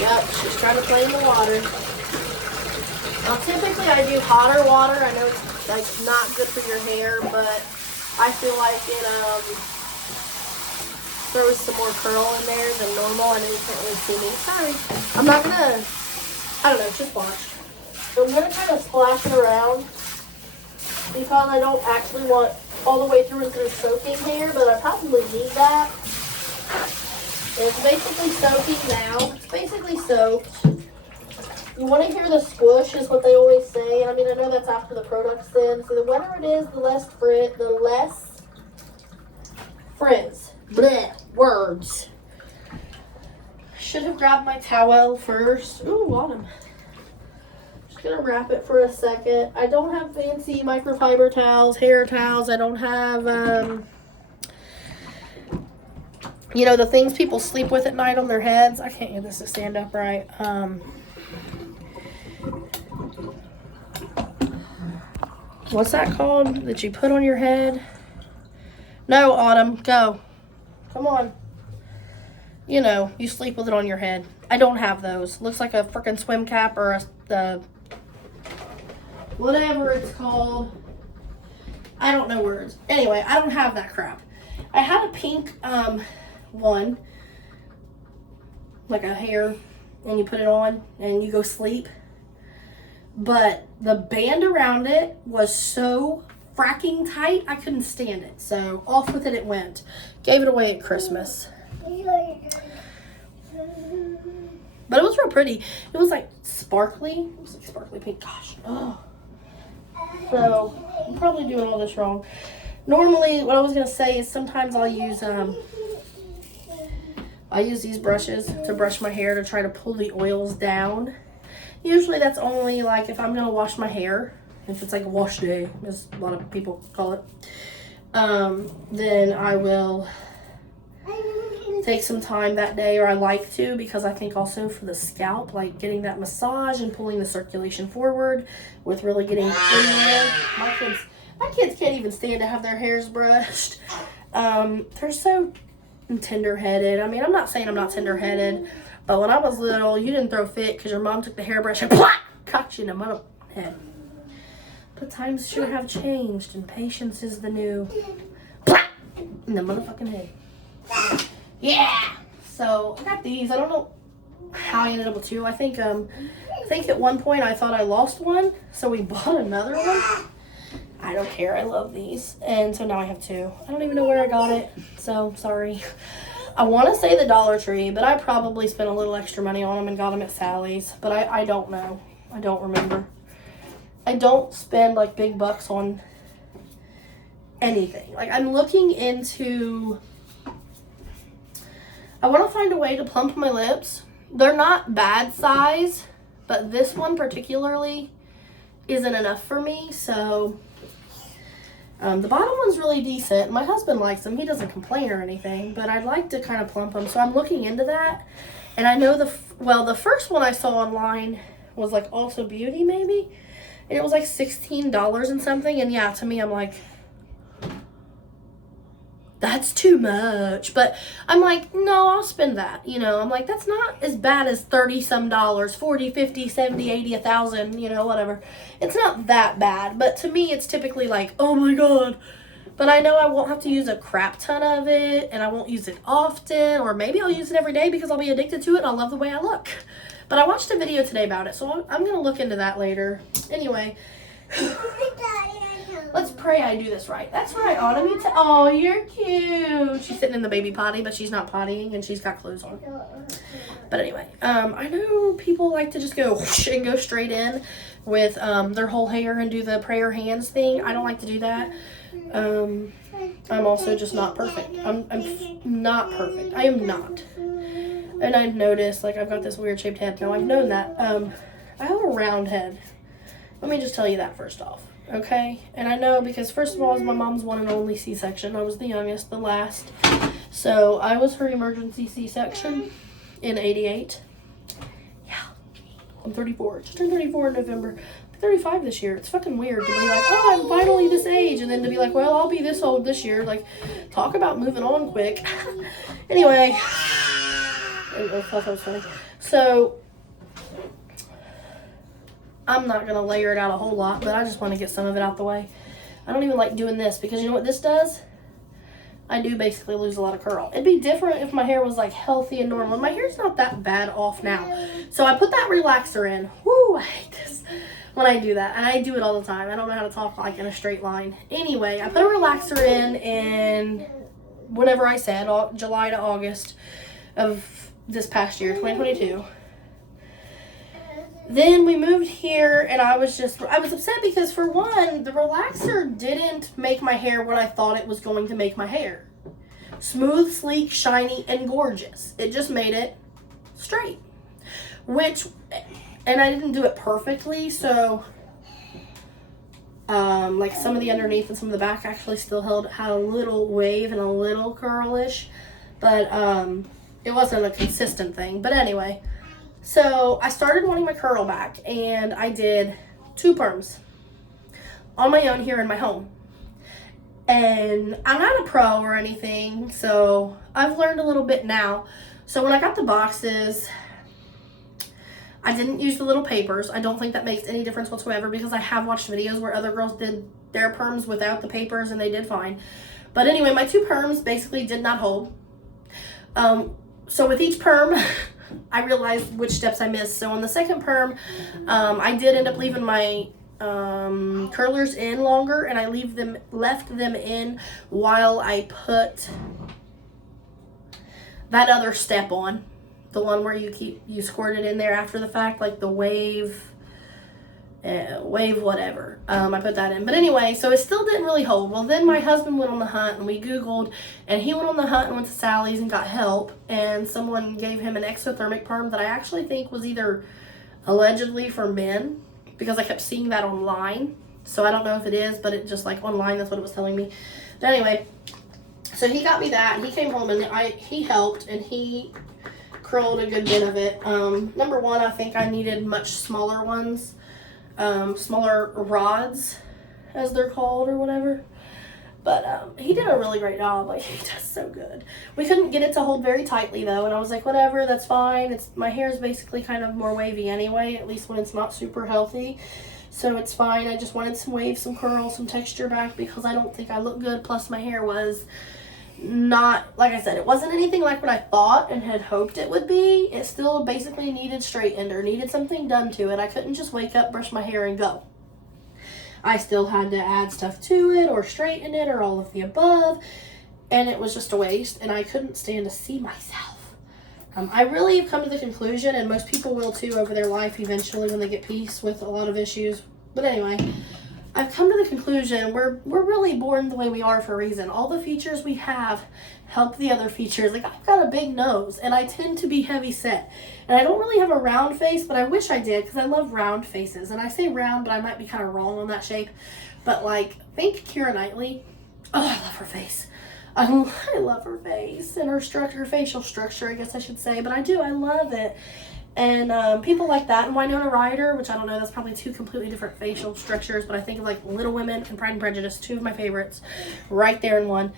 Yep, she's trying to play in the water. Now, typically I do hotter water. I know it's like not good for your hair, but I feel like it throws some more curl in there than normal. I know you can't really see me. Sorry. I'm not gonna, I don't know, just watch. So I'm gonna kind of splash it around because I don't actually want all the way through and through soaking hair, but I probably need that. It's basically soaking now. It's basically soaked. You want to hear the squish is what they always say. I mean, I know that's after the product's in. So the wetter it is, the less frizz. Blech, words. Should have grabbed my towel first. Ooh, autumn. Just gonna wrap it for a second. I don't have fancy microfiber towels, hair towels. I don't have, you know, the things people sleep with at night on their heads. I can't get this to stand up right. What's that called that you put on your head? No, Autumn, go. Come on. You know, you sleep with it on your head. I don't have those. Looks like a freaking swim cap or the whatever it's called. I don't know words. Anyway, I don't have that crap. I had a pink one, like a hair, and you put it on and you go sleep. But the band around it was so fracking tight, I couldn't stand it. So off with it went. Gave it away at Christmas. But it was real pretty. It was like sparkly. It was like sparkly pink. Gosh. Oh. So I'm probably doing all this wrong. Normally, what I was going to say is sometimes I'll use these brushes to brush my hair to try to pull the oils down. Usually that's only like if I'm going to wash my hair. If it's like a wash day, as a lot of people call it. Then I will take some time that day, or I like to, because I think also for the scalp, like getting that massage and pulling the circulation forward with really getting in there. My kids can't even stand to have their hairs brushed. They're so tender-headed. I mean, I'm not saying I'm not tender-headed, but when I was little, you didn't throw a fit because your mom took the hairbrush and caught you in the mother head. But times sure have changed, and patience is the new in the motherfucking head. Yeah. So I got these. I don't know how I ended up with two. I think at one point I thought I lost one, so we bought another one. I don't care. I love these. And so now I have two. I don't even know where I got it. So, sorry. I want to say the Dollar Tree, but I probably spent a little extra money on them and got them at Sally's. But I don't know. I don't remember. I don't spend, like, big bucks on anything. Like, I'm looking into... I want to find a way to plump my lips. They're not bad size, but this one particularly isn't enough for me, so... the bottom one's really decent. My husband likes them. He doesn't complain or anything, but I'd like to kind of plump them. So I'm looking into that. And I know the first one I saw online was like Also Beauty maybe. And it was like $16 and something. And yeah, to me, I'm like, that's too much. But I'm like, no, I'll spend that. You know, I'm like, that's not as bad as $30-some, $40, $50, $70, $80, $1,000, you know, whatever. It's not that bad. But to me, it's typically like, oh my God. But I know I won't have to use a crap ton of it, and I won't use it often, or maybe I'll use it every day because I'll be addicted to it and I'll love the way I look. But I watched a video today about it, so I'm going to look into that later. Anyway. Let's pray I do this right. That's right, Autumn. Oh, you're cute. She's sitting in the baby potty, but she's not pottying, and she's got clothes on. But anyway, I know people like to just go whoosh and go straight in with their whole hair and do the prayer hands thing. I don't like to do that. I'm also just not perfect. I'm not perfect. I am not. And I've noticed, like, I've got this weird shaped head. Now, I've known that. I have a round head. Let me just tell you that first off. Okay, and I know because first of all, it was my mom's one and only C-section. I was the youngest, the last. So I was her emergency C-section in '88. Yeah, I'm 34. Just turned 34 in November. I'm 35 this year. It's fucking weird to be like, oh, I'm finally this age, and then to be like, well, I'll be this old this year. Like, talk about moving on quick. Anyway, I thought that was funny. So I'm not going to layer it out a whole lot, but I just want to get some of it out the way. I don't even like doing this because you know what this does? I do basically lose a lot of curl. It'd be different if my hair was like healthy and normal. My hair's not that bad off now. So I put that relaxer in. Woo, I hate this when I do that. And I do it all the time. I don't know how to talk like in a straight line. Anyway, I put a relaxer in whenever I said, July to August of this past year, 2022. Then we moved here and I was upset because for one, the relaxer didn't make my hair what I thought it was going to make my hair. Smooth, sleek, shiny, and gorgeous. It just made it straight. And I didn't do it perfectly, so like some of the underneath and some of the back actually still had a little wave and a little curlish, but it wasn't a consistent thing. But anyway, so I started wanting my curl back, and I did 2 perms on my own here in my home. And I'm not a pro or anything, so I've learned a little bit now. So when I got the boxes, I didn't use the little papers. I don't think that makes any difference whatsoever because I have watched videos where other girls did their perms without the papers and they did fine. But anyway, my 2 perms basically did not hold. So with each perm, I realized which steps I missed. So on the second perm, I did end up leaving my curlers in longer, and I left them in while I put that other step on, the one where you squirt it in there after the fact, like the wave whatever. I put that in. But anyway, so it still didn't really hold. Well, then my husband went on the hunt and we Googled, and he went on the hunt and went to Sally's and got help, and someone gave him an exothermic perm that I actually think was either allegedly for men, because I kept seeing that online. So I don't know if it is, but it just like online, that's what it was telling me. But anyway, so he got me that, and he came home and he helped, and he curled a good bit of it. Number one, I think I needed much smaller ones. Smaller rods, as they're called or whatever. But he did a really great job. Like, he does so good. We couldn't get it to hold very tightly though, and I was like, whatever, that's fine. My hair is basically kind of more wavy anyway, at least when it's not super healthy. So it's fine. I just wanted some waves, some curl, some texture back because I don't think I look good. Plus my hair was not, like I said, it wasn't anything like what I thought and had hoped it would be. It still basically needed straightened or needed something done to it. I couldn't just wake up, brush my hair, and go. I still had to add stuff to it or straighten it or all of the above, and it was just a waste, and I couldn't stand to see myself. I really have come to the conclusion, and most people will too over their life eventually when they get peace with a lot of issues. But anyway, I've come to the conclusion we're really born the way we are for a reason. All the features we have help the other features. Like, I've got a big nose, and I tend to be heavy set. And I don't really have a round face, but I wish I did because I love round faces. And I say round, but I might be kind of wrong on that shape. But like, think Keira Knightley. Oh, I love her face. I love her face and her facial structure, I guess I should say. But I do. I love it. And people like that, and Winona Ryder, which I don't know, that's probably 2 completely different facial structures, but I think of like Little Women and Pride and Prejudice, 2 of my favorites, right there in one.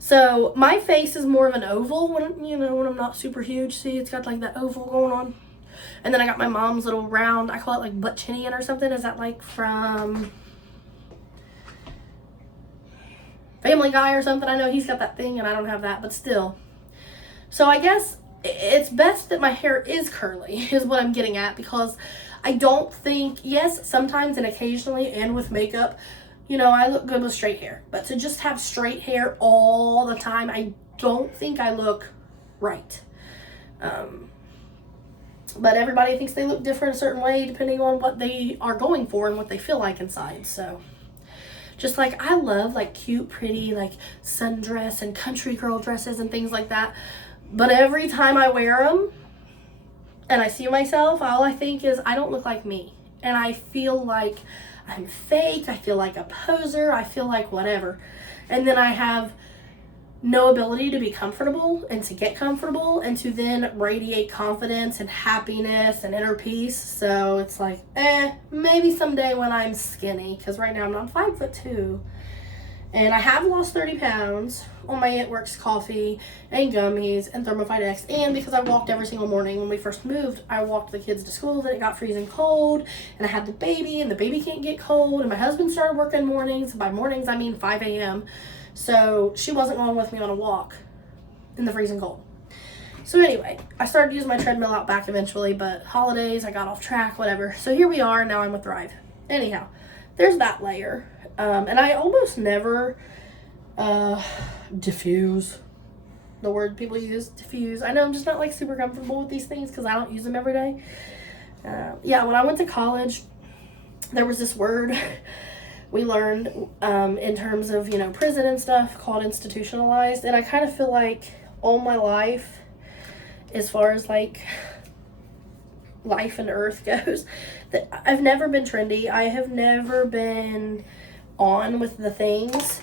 So my face is more of an oval when I'm not super huge. See, it's got like that oval going on. And then I got my mom's little round, I call it like butt chin or something. Is that like from Family Guy or something? I know he's got that thing and I don't have that, but still. So I guess it's best that my hair is curly is what I'm getting at, because I don't think, yes, sometimes and occasionally and with makeup, I look good with straight hair, but to just have straight hair all the time, I don't think I look right. But everybody thinks they look different a certain way depending on what they are going for and what they feel like inside. So just like, I love like cute, pretty, like sundress and country girl dresses and things like that. But every time I wear them and I see myself, all I think is I don't look like me. And I feel like I'm fake. I feel like a poser. I feel like whatever. And then I have no ability to be comfortable and to get comfortable and to then radiate confidence and happiness and inner peace. So it's like, maybe someday when I'm skinny, because right now I'm not 5'2". And I have lost 30 pounds, on my It Works coffee and gummies and Thermophyte X. And because I walked every single morning when we first moved, I walked the kids to school, then it got freezing cold, and I had the baby, and the baby can't get cold, and my husband started working mornings. By mornings, I mean 5 a.m. So she wasn't going with me on a walk in the freezing cold. So anyway, I started using my treadmill out back eventually, but holidays, I got off track, whatever. So here we are, and now I'm with Thrive. Anyhow, there's that layer. And I almost never diffuse. The word people use, diffuse. I know I'm just not like super comfortable with these things because I don't use them every day. Yeah, when I went to college, there was this word we learned in terms of, you know, prison and stuff called institutionalized. And I kind of feel like all my life, as far as like life and earth goes, that I've never been trendy. I have never been on with the things.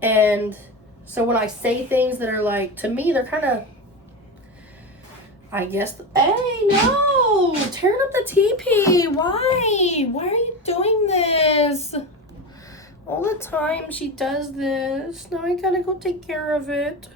And so when I say things that are like, to me, they're kind of, I guess, hey, no, tearing up the teepee. Why are you doing this? All the time she does this. Now I gotta go take care of it.